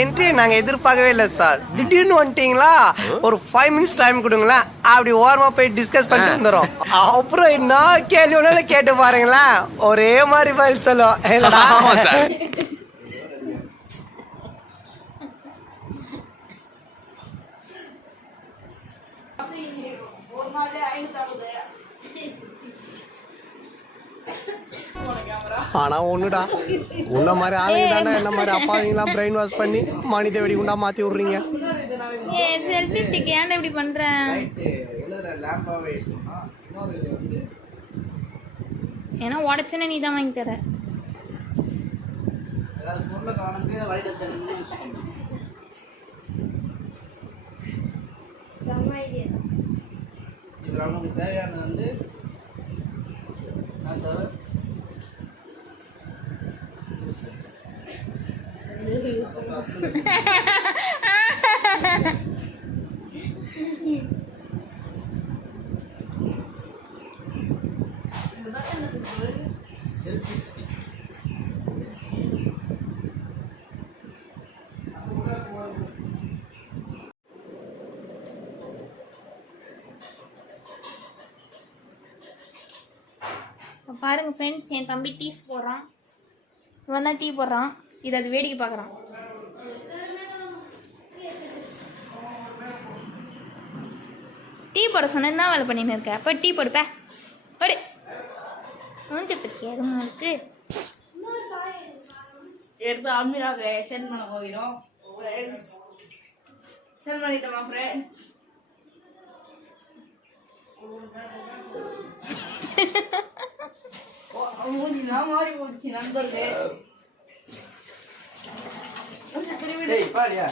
Entry நாங்க எதிர்பார்க்கவே இல்லை சார். திடீர்னு வந்துட்டீங்களா, ஒரு 5 மினிட்ஸ் டைம் கொடுங்களேன், அப்படி ஓரமா போய் டிஸ்கஸ் பண்ணிட்டு வந்துடும். அப்புறம் என்ன கேள்வி ஒண்ணு கேட்டு பாருங்களேன், ஒரே மாதிரி பதில் சொல்லும். ஆனா ஒண்ணுடா, உன்ன மாதிரி ஆளுங்க தானே என்ன மாதிரி அப்பாவீங்களாம் பிரெயின் வாஷ் பண்ணி மனித வெடிகுண்டா மாத்தி விடுறீங்க. செல்ஃபி ஸ்டிக் ஏன் இப்படி பண்றேன்? ஏன்னா உடச்சுன்னு நீ தான் வாங்கி தர. அவங்களுக்கு தேவையான வந்து பாருங்க ஃப்ரெண்ட்ஸ், என் தம்பி டீ போடுறான். இவன் தான் டீ போடுறான். இது அது வேடிக்கை பார்க்குறான். டீ போட சொன்ன என்ன வேலை பண்ணின்னு இருக்க? அப்போ டீ போடுப்ப போடு. மூஞ்சி பற்றி எதுவும் இருக்கு. எடுத்து அமீராக சென்ட் பண்ண போகிறோம் ஃப்ரெண்ட்ஸ். சென்ட் பண்ணிட்டோமா ஃப்ரெண்ட்ஸ்? மூஞ்சிலாம் மாறி போச்சு நண்பர்களே. பாடியா